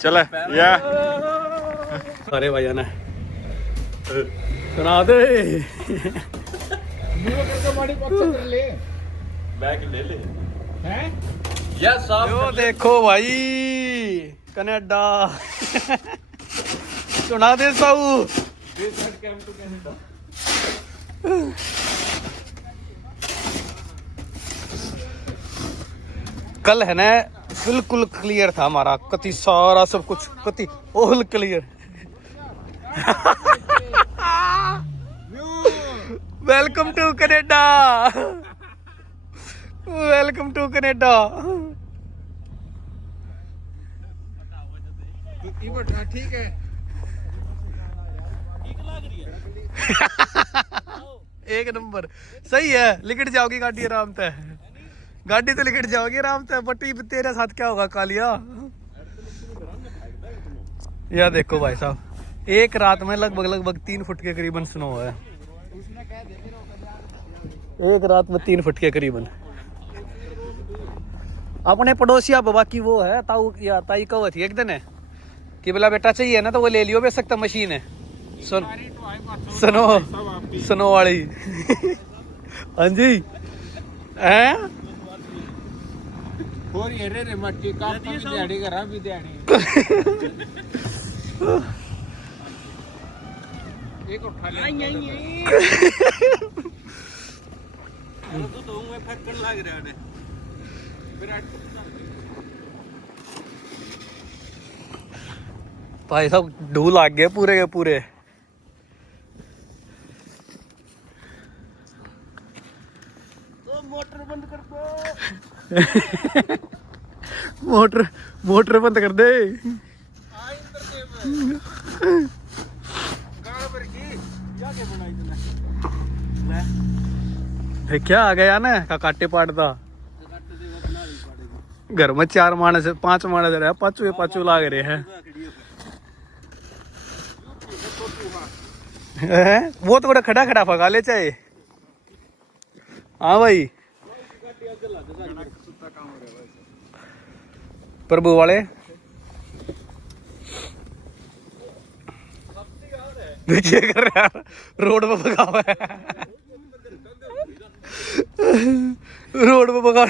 चले या अरे भैया ने सुना दे बैग ले ले यो देखो भाई कनाडा सुना दे साऊ कल है ना बिल्कुल क्लियर था हमारा कति सारा सब कुछ कति all clear welcome to Canada welcome to Canada ठीक है एक नंबर सही है लिकट जाओगी गाड़ी आराम से गाड़ी तो लिकट जाओगी आराम से बट तेरे साथ क्या होगा कालिया यह देखो भाई साहब एक रात में लगभग 3 फुट के करीबन स्नो है एक रात में 3 फुट के करीबन अपने पड़ोसिया बाबा की वो है ताऊ या ताई कव थी एक दिन है कि बोला बेटा चाहिए ना तो वो ले लियो बेच सकता मशीन है सुनो सुनो वाली हाँ जी हैं और ये रे मट्टी का भी दिहाड़ी करा भी दिहाड़ी एक उठा ले तो मैं फटकन लग रहा है विराट भाई साहब ढूल आ गए पूरे के पूरे तो मोटर बंद कर दो मोटर बंद कर दे क्या आ गया ना काटे पाटता घर में 4 मानस 5 मानस रहे पाचू लाग रहे हैं वो तो खड़ा खड़ा फगा ले चाहे हाँ भाई प्रभु वाले ये कर रहा रोड पे भगा हुआ है रोड पे भगा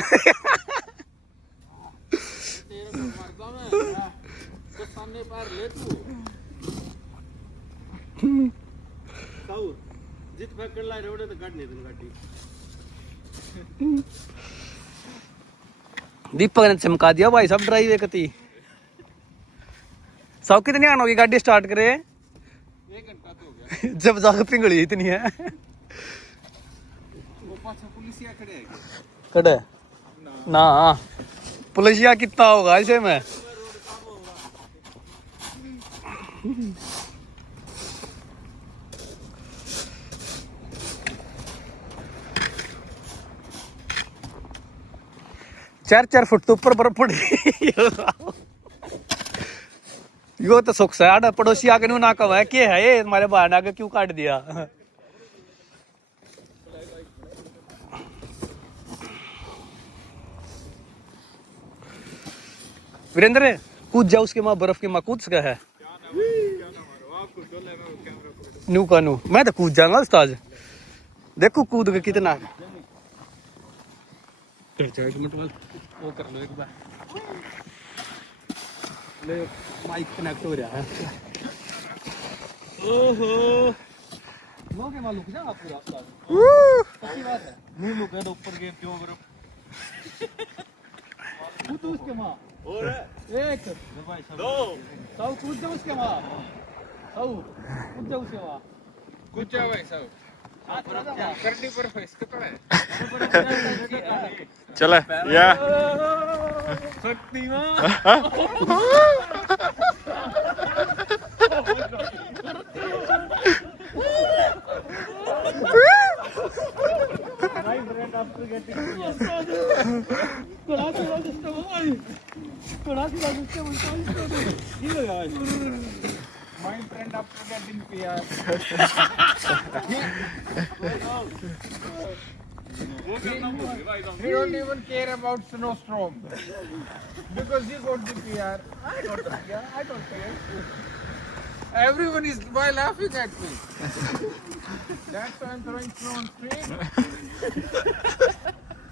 दीपक ने चमका दिया भाई साहब ड्राइव कती सौ कितनी आन होगी गाड़ी स्टार्ट करे 1 घंटा तो हो गया जब जाकर पिंगली इतनी है वो पाछा पुलिसिया खड़े है कड़े ना पुलिसिया कितना होगा इसे में चार फुट तो ऊपर बर्फ पड़ी यो तो सुख से आड़ा पड़ोसी आगे नू ना कहा है कि है ये हमारे बाहर ना क्यों काट दिया वीरेंद्र कूद जा उसके माँ बर्फ के माँ कूद सका है नू का नू मैं तो कूद जाऊंगा उस्ताद देखो कूद के कितना वो कर लो एक बार ले माइक कनेक्ट हो रहा है ओहो लोगे मालूम क्या आप पूरा सच्ची बात है मुंह लुक है तो ऊपर गए क्यों बर्फ कूद उसके माँ और 1 2 सौ कूद जाओ उसके माँ सौ कूद जाओ उसके माँ कुछ जा भाई साहब करनी पर इसके तो है चले या Shaktimaan My friend after getting PR. He don't even care about snowstorm because he got the PR. I don't care. I don't care. Everyone is why laughing at me. That's why I'm throwing snow on street.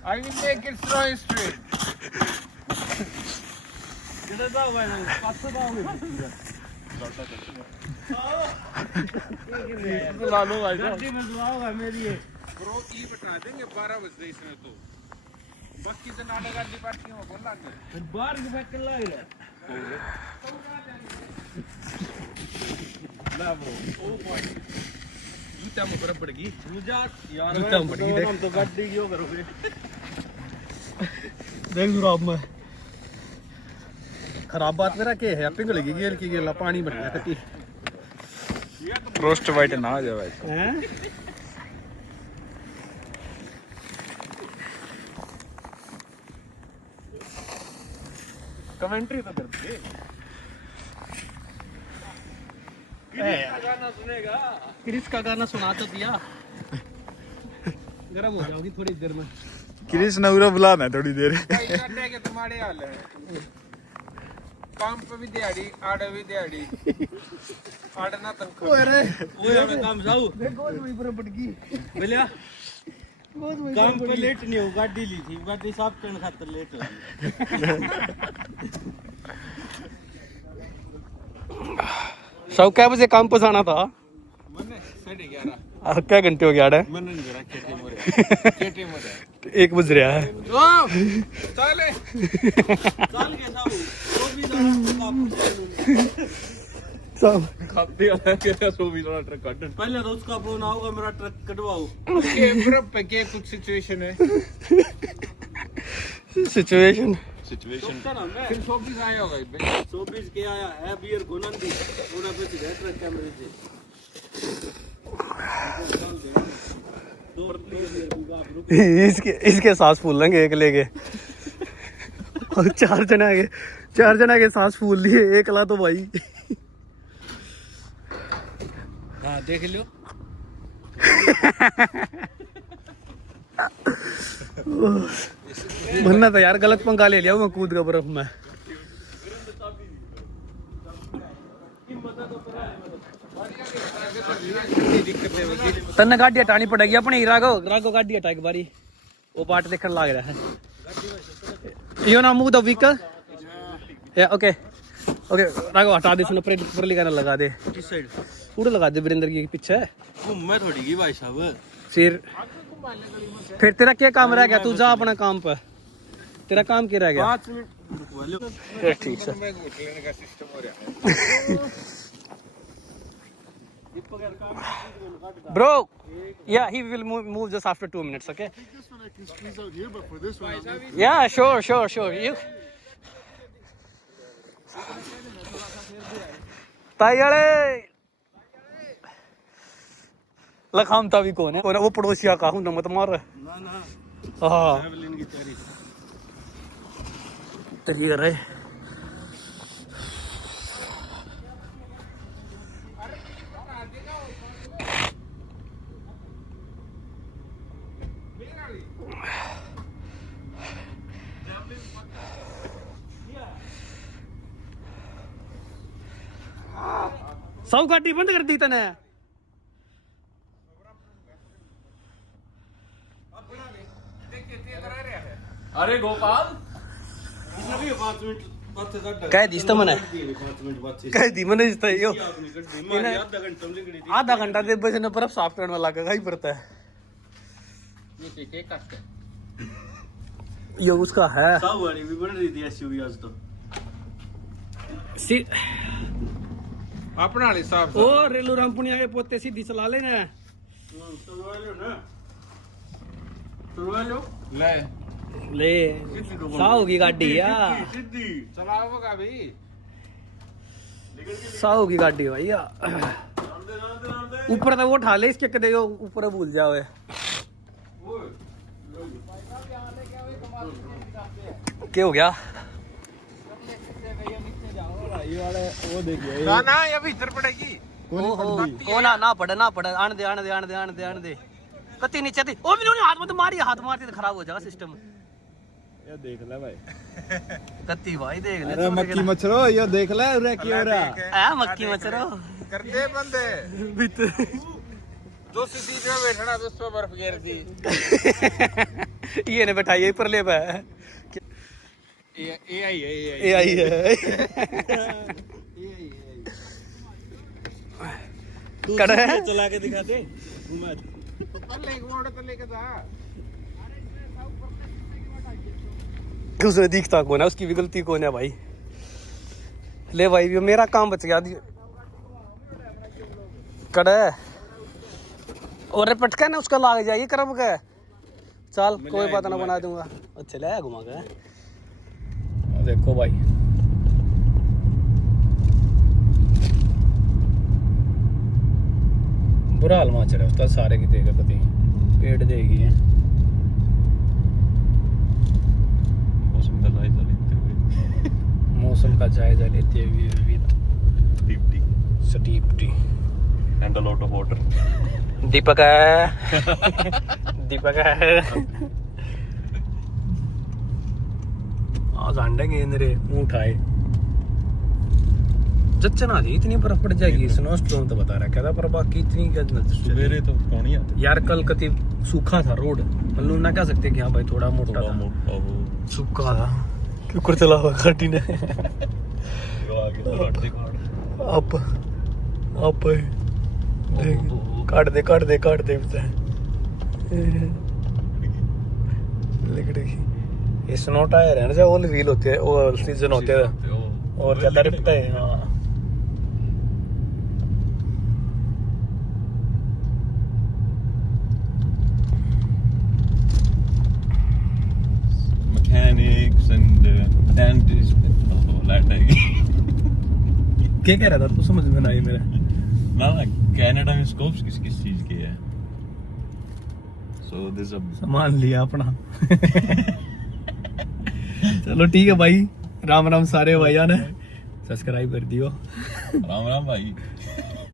I will make it snow in street. Bro, ये बता देंगे 12 बजे इसमें तो बाकी तो नाटक आदि पार्टियों को बोल लागे बाहर के बैठ कर लाए ना ब्रो ओ पॉइंट जूता में बर्फ पड़ेगी जूता यार जूता में पड़ेगी देख हम तो गाड़ी क्यों करोगे देख जरा अब मैं खराब बात मेरा क्या है पिंग लगी गेल की गेला पानी भर गया थकी रोस्ट वाइट ना आ जाए भाई हैं कमेंट्री तो कर दे गाना सुनेगा क्रिस का गाना सुना तो दिया गर्म हो जाओगी थोड़ी देर में क्रिस नवरा बुलाना है थोड़ी देर इतना के तुम्हारे हाल है पंप भी दिहाड़ी आड़ भी दिहाड़ी आड़ना तंक अरे ओए हमें काम जाऊ देखो वहीं पर पटकी बोलिया काम पे लेट नहीं हो गाड़ी ली थी गाड़ी साफ करने खातर लेट हो सब क्या बजे काम पर जाना था मैंने 11:30 क्या घंटे हो गया आड़े मैंने नहीं करा केटी मोरे 1 बज रहा है ओ चले चल के जाऊ तो भी जाना सब खाते वाला के 24 वाला ट्रक काट पहले तो उसका फोन आओगा मेरा ट्रक कटवाओ के बर्फ पे के कुछ सिचुएशन है सिचुएशन सिचुएशन फिर 24 आया होगा भाई 24 के आया है बियर गोनंदी ओना पे सीधा ट्रक कैमरे से इसके सांस फूल लेंगे एक लेके और 4 जना के सांस फूल लिए एक ला तो भाई हां देख लो बनना था यार गलत पंगा ले लिया मैं कूद का बर्फ में तन्ने गाड़ी हटानी पड़ेगी अपनी राघो गाड़ी हटा एक बारी वो पार्ट देखने लग रहा है यो ना मूव द व्हीकल या ओके राघो हटा दे सुनो परली गाना लगा दे किस साइड पूरा लगा दे वीरेंद्र की पीछे मैं थोड़ी की भाई साहब फिर तेरा क्या काम रह गया तू जा अपना काम पर तेरा काम क्या रह गया 5 मिनट रुकवा लो ठीक है मैं घूट लेने का सिस्टम हो रहा है Bro, yeah, he will move just after 2 minutes, okay? This one I can squeeze out here, but for this one, I'll need Yeah, sure. You. Tayade लखामता भी कौन है वो पड़ोसिया का हूं मत मार ना हाँ ट्रैवलिंग की तैयारी तरी कर रहे सब गाड़ी बंद कर दी तने अरे गोपाल इसने भी 5 मिनट बाद से काट कह दी तो मने 5 मिनट बाद से कह दी मने इस्ता यो मारी आधा घंटा में लिखड़ी थी आधा घंटा दे बजे न बर्फ साफ करने वाला का ही पड़ता है ये ठीक काट ये उसका है साव वाली भी बन रही थी एसयूवी आज तो अपना वाली साहब ओ रेलू रामपुनिया के पोते सीधी चला लेना चलवा लो ना चलवा लो ले ले साव की गाड़ी यार सीधी चलाओगा भी साव की गाड़ी भैया ऊपर तो वो उठा ले इसके कदे यो ऊपर भूल जाओ क्या हो गया ना ये भीतर पड़ेगी ओ ना पड़े आने दे कत्ती नीचे थी ओ मैंने हाथ मत मारी हाथ मारती तो खराब हो जाएगा सिस्टम ये देख ले भाई कत्ती भाई देख ले अरे मक्की मच्छरो ये देख ले उरे की हो रहा आ मक्की मचरो करते बंदे जो सीधी जगह बैठना तो उस पर बर्फ गिर दी ये ने बैठाई ऊपर ले पे ए आई ये आई है कड़ है चला के दिखा दे घुमा पल्ले एक मोड़ तो लेके जा उसने दिखता कौन है उसकी भी गलती कौन है भाई ले भाई भी मेरा काम बच गया कड़े और पटका ना उसका लाग जाएगी करब का चल कोई बात ना बना दूंगा अच्छा ले घुमा के देखो भाई बुरा हाल माच रहा है उसका सारे की देगा पति पेट देगी है मौसम का जायजा लेते हुए steep tea and a lot of water दीपक है दीपक है आज अंडे गेंद रे मुंह उठाए जच्चना थी इतनी बर्फ पड़ जाएगी स्नो स्टॉर्म तो बता रहा क्या था पर बाकी इतनी सवेरे तो कौन आते यार कल कति सूखा था रोड मतलब ना कह सकते कि हाँ भाई थोड़ा मोटा था सूखा था क्यों चला हुआ घाटी ने अब काट दे ये स्नो टायर है ना जो ओल व्हील होते हैं ओल सीजन होते हैं और ज्यादा रिपता है हाँ mechanics and dentists क्या कह रहा था तू समझ में ना आई मेरा ना कनाडा में स्कोप्स किस किस चीज के है सो दिस अ सामान लिया अपना चलो ठीक है भाई राम राम सारे भाइयों ने सब्सक्राइब कर दियो राम राम भाई